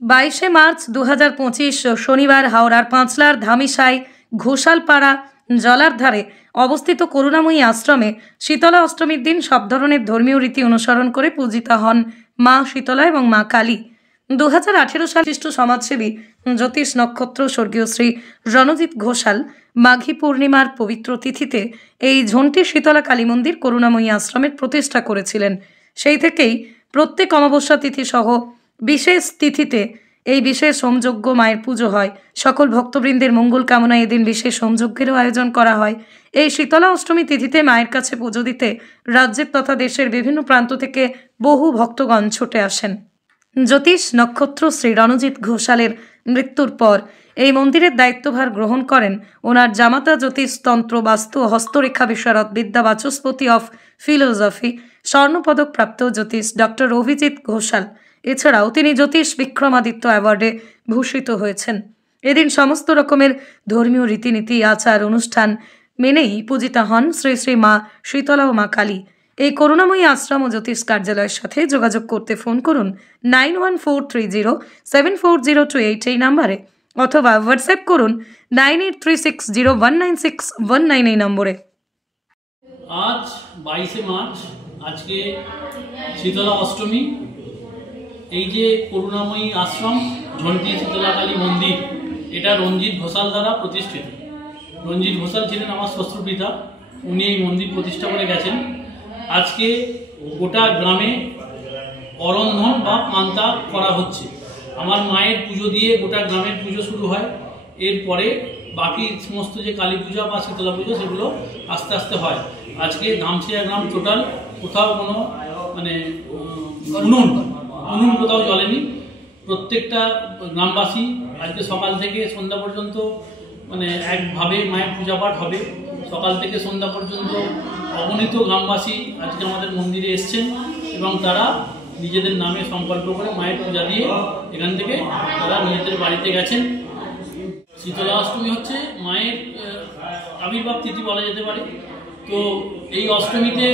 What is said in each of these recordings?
22শে March 2025 শনিবার হাওড়ার পাঁচলার ধামিসাই ঘোষালপাড়া জলার ধারে অবস্থিত করুণাময়ী আশ্রমে শীতলা অষ্টমীর দিন সব ধরনের ধর্মীয় রীতি অনুসরণ করে পূজিতা হন মা শীতলা এবং মা কালী। 2018 সালে বিশিষ্ট সমাজসেবী জ্যোতিষ নক্ষত্র স্বর্গীয় শ্রী রণজিৎ ঘোষাল মাঘী পূর্ণিমার পবিত্র তিথিতে এই ঝন্টি শীতলা কালী মন্দির করুণাময়ী আশ্রমের প্রতিষ্ঠা করেছিলেন। সেই থেকেই প্রত্যেক অমাবস্যা তিথি সহ বিশেষ তিথিতে এই বিশেষ হোমযজ্ঞ মায়ের পুজো হয়। সকল ভক্তবৃন্দের মঙ্গল কামনায় এদিন বিশেষ হোমযজ্ঞেরও আয়োজন করা হয়। এই শীতলা অষ্টমী তিথিতে মায়ের কাছে পুজো দিতে রাজ্যের তথা দেশের বিভিন্ন প্রান্ত থেকে বহু ভক্তগণ ছুটে আসেন। জ্যোতিষ নক্ষত্র শ্রী রণজিৎ ঘোষালের মৃত্যুর পর এই মন্দিরের দায়িত্বভার গ্রহণ করেন ওনার জামাতা জ্যোতিষ তন্ত্র বাস্তু ও হস্তরেখা বিশারদ বিদ্যা বাচস্পতি অফ ফিলোসফি স্বর্ণপদক প্রাপ্ত জ্যোতিষ ডক্টর অভিজিৎ ঘোষাল। এছাড়াও তিনি জ্যোতিষ বিক্রমাদিত্য অ্যাওয়ার্ডে ভূষিত হয়েছেন। এদিন সমস্ত রকমের ধর্মীয় রীতিনীতি আচার অনুষ্ঠান মেনেই পূজিতা হন শ্রী শ্রী মা শীতলা ও মা কালী। এই করুণাময়ী আশ্রম ও জ্যোতিষ কার্যালয়ের সাথে যোগাযোগ করতে ফোন করুন 9143074028 এই নাম্বারে, অথবা হোয়াটসঅ্যাপ করুন 9836019619 এই নম্বরে। আজ 22শে মার্চ, আজকে শীতলা অষ্টমী। এই যে করুণাময়ী আশ্রম ঝন্টি শীতলা কালী মন্দির, এটা রঞ্জিত ঘোষাল দ্বারা প্রতিষ্ঠিত। রঞ্জিত ঘোষাল ছিলেন আমার শ্বশুরপিতা, উনি এই মন্দির প্রতিষ্ঠা করে গেছেন। আজকে গোটা গ্রামে অরন্ধন বা পান্তা করা হচ্ছে। আমার মায়ের পুজো দিয়ে গোটা গ্রামের পুজো শুরু হয়। এরপরে বাকি সমস্ত যে কালী পূজা বা শীতলা পুজো সেগুলো আস্তে আস্তে হয়। আজকে ধামসিয়া গ্রাম টোটাল কোথাও কোনো উনুন কোথাও জ্বলেনি। প্রত্যেকটা গ্রামবাসী আজকে সকাল থেকে সন্ধ্যা পর্যন্ত একভাবে মায়ের পূজা পাঠ হবে। সকাল থেকে সন্ধ্যা পর্যন্ত অগণিত গ্রামবাসী আজকে আমাদের মন্দিরে এসছেন এবং তারা নিজেদের নামে সংকল্প করে মায়ের পূজা দিয়ে এখান থেকে তারা নিজেদের বাড়িতে গেছেন। শীতলা অষ্টমী হচ্ছে মায়ের আবির্ভাব তিথি বলা যেতে পারে। তো এই অষ্টমীতে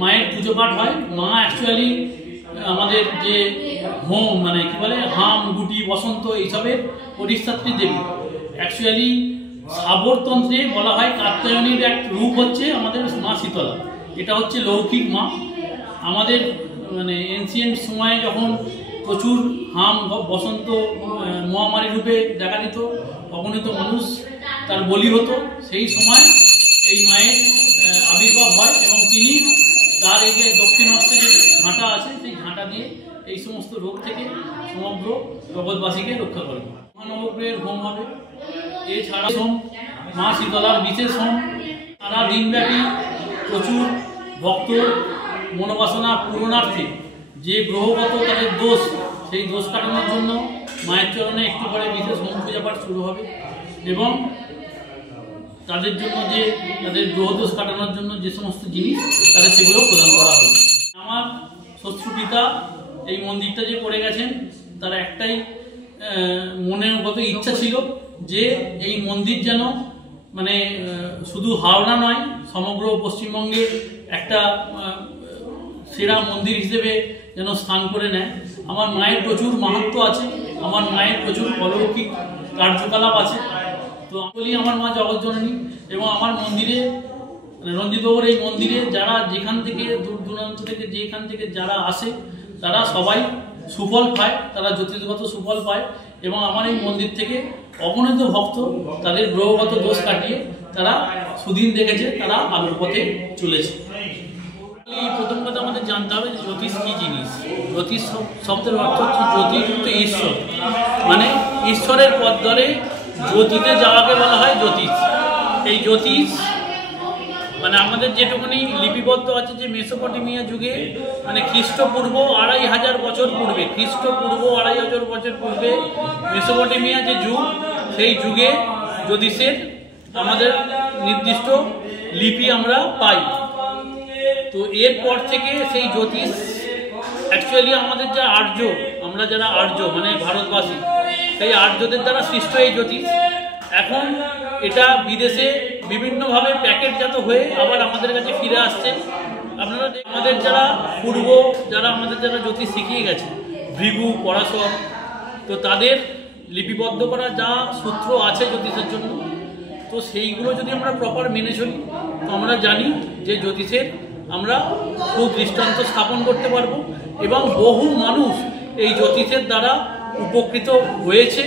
মায়ের পুজো পাঠ হয়। মা অ্যাকচুয়ালি আমাদের যে হাম গুটি বসন্ত এইসবের অধিষ্ঠাত্রী দেবী। অ্যাকচুয়ালি সাবরতন্ত্রে বলা হয় কাত্যায়নীর এক রূপ হচ্ছে আমাদের মা শীতলা। এটা হচ্ছে লৌকিক মা। আমাদের এনসিয়েন্ট সময়ে যখন প্রচুর হাম বসন্ত মহামারী রূপে দেখা দিত, অগণিত মানুষ তার বলি হতো, সেই সময় এই মায়ের আবির্ভাব হয় এবং তিনি তার এই যে দক্ষিণ হস্তে যে ঝাঁটা আছে সেই ঝাঁটা দিয়ে এই সমস্ত রোগ থেকে সমগ্র জগৎবাসীকে রক্ষা করেন। মহানবগ্রহের হোম হবে। এছাড়া মা শীতলার বিশেষ হোম। সারা দিনব্যাপী প্রচুর ভক্ত মনোবাসনা পূরণার্থে যে গ্রহগত তাদের দোষ, সেই দোষ কাটানোর জন্য মায়ের চরণে একটু পরে বিশেষ হোম পূজা পাঠ শুরু হবে এবং তাদের জন্য যে তাদের গ্রহদোষ কাটানোর জন্য যে সমস্ত জিনিস তাদের সেগুলো প্রদান করা হবে। আমার শ্বশুরপিতা এই মন্দিরটা যে করে গেছেন, তার একটাই মনেরগত ইচ্ছা ছিল যে এই মন্দির যেন শুধু হাওড়া নয়, সমগ্র পশ্চিমবঙ্গে একটা সেরা মন্দির হিসেবে যেন স্থান করে নেয়। আমার মায়ের প্রচুর মাহাত্ম্য আছে, আমার মায়ের প্রচুর অলৌকিক কার্যকলাপ আছে। তো আমি বলি আমার মা জগৎজননী এবং আমার মন্দিরে রঞ্জিতবাবুর এই মন্দিরে যারা যেখান থেকে দূর দূরান্ত থেকে যেখান থেকে যারা আসে তারা সবাই সুফল পায়, তারা জ্যোতিষগত সুফল পায় এবং আমার এই মন্দির থেকে অগণিত ভক্ত তাদের গ্রহগত দোষ কাটিয়ে তারা সুদিন দেখেছে, তারা আলোর পথে চলেছে। প্রথম কথা আমাদের জানতে হবে যে জ্যোতিষ কি জিনিস। জ্যোতিষ শব্দের অর্থ হচ্ছে জ্যোতিষ ঈশ্বর, ঈশ্বরের পথ ধরে জ্যোতিতে যাওয়াকে বলা হয় জ্যোতিষ। এই জ্যোতিষ আমাদের যেটুকুনি লিপিবদ্ধ আছে যে মেসোপটেমিয়া যুগে খ্রিস্টপূর্ব 2500 বছর পূর্বে, খ্রিস্টপূর্ব 2500 বছর পূর্বে মেসোপটেমিয়া যে যুগ, সেই যুগে জ্যোতিষের আমাদের নির্দিষ্ট লিপি আমরা পাই। তো এরপর থেকে সেই জ্যোতিষ অ্যাকচুয়ালি আমাদের যা আর্য, আমরা যারা আর্য ভারতবাসী, সেই আর্যদের দ্বারা সৃষ্ট এই জ্যোতিষ এখন এটা বিদেশে বিভিন্নভাবে প্যাকেটজাত হয়ে আবার আমাদের কাছে ফিরে আসছে। আপনারা আমাদের যারা আমাদের যারা জ্যোতিষ শিখিয়ে গেছে, ভৃগু, পরাশর, তো তাদের লিপিবদ্ধ করা যা সূত্র আছে জ্যোতিষের জন্য, তো সেইগুলো যদি আমরা প্রপার মেনে চলি তো আমরা জানি যে জ্যোতিষের আমরা সুদৃষ্টান্ত স্থাপন করতে পারবো এবং বহু মানুষ এই জ্যোতিষের দ্বারা উপকৃত হয়েছে,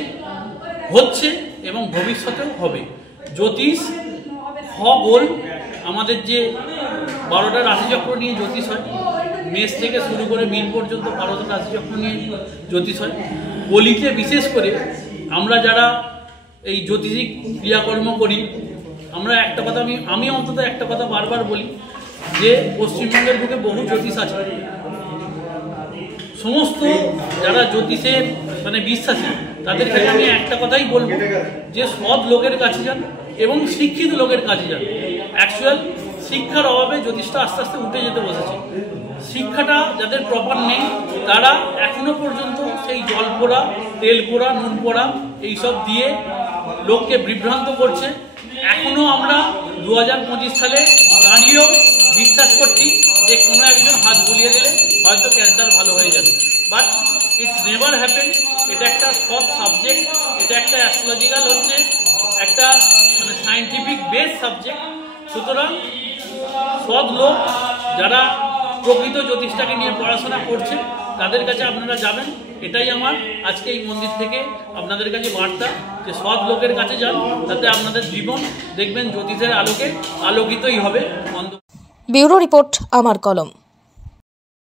হচ্ছে এবং ভবিষ্যতেও হবে। জ্যোতিষ খগোল আমাদের যে 12টা রাশিচক্র নিয়ে জ্যোতিষ হয়, মেষ থেকে শুরু করে মীন পর্যন্ত 12টা রাশিচক্র নিয়ে জ্যোতিষ হয়। কলিতে বিশেষ করে আমরা যারা এই জ্যোতিষিক ক্রিয়াকর্ম করি, আমরা একটা কথা আমি অন্তত একটা কথা বারবার বলি যে পশ্চিমবঙ্গের বুকে বহু জ্যোতিষ আছে। সমস্ত যারা জ্যোতিষের মানে বিশ্বাসী তাদের কাছে আমি একটা কথাই বলবো যে সৎ লোকের কাছে যান এবং শিক্ষিত লোকের কাছে যান। অ্যাকচুয়াল শিক্ষার অভাবে জ্যোতিষটা আস্তে আস্তে উঠে যেতে বসেছে। শিক্ষাটা যাদের প্রপার নেই তারা এখনো পর্যন্ত সেই জল পোড়া, তেল পোড়া, নুন পোড়া এইসব দিয়ে লোককে বিভ্রান্ত করছে। এখনো আমরা 2025 সালে দাঁড়িয়েও বিশ্বাস করছি যে কোনো একজন হাত বুলিয়ে দিলে হয়তো ক্যান্সার ভালো হয়ে যাবে, বাট ইটস নেভার হ্যাপেন। এটা একটা সৎ সাবজেক্ট, এটা একটা অ্যাস্ট্রোলজিক্যাল হচ্ছে একটা মানে সায়েন্টিফিক বেস সাবজেক্ট। সুতরাং সৎ লোক যারা প্রকৃত জ্যোতিষটাকে নিয়ে পড়াশোনা করছে তাদের কাছে আপনারা যাবেন। এটাই আমার আজকে এই মন্দির থেকে আপনাদের কাছে বার্তা যে সৎ লোকের কাছে যান, তাতে আপনাদের জীবন দেখবেন জ্যোতিষের আলোকে আলোকিতই হবে। ব্যুরো রিপোর্ট, আমার কলম।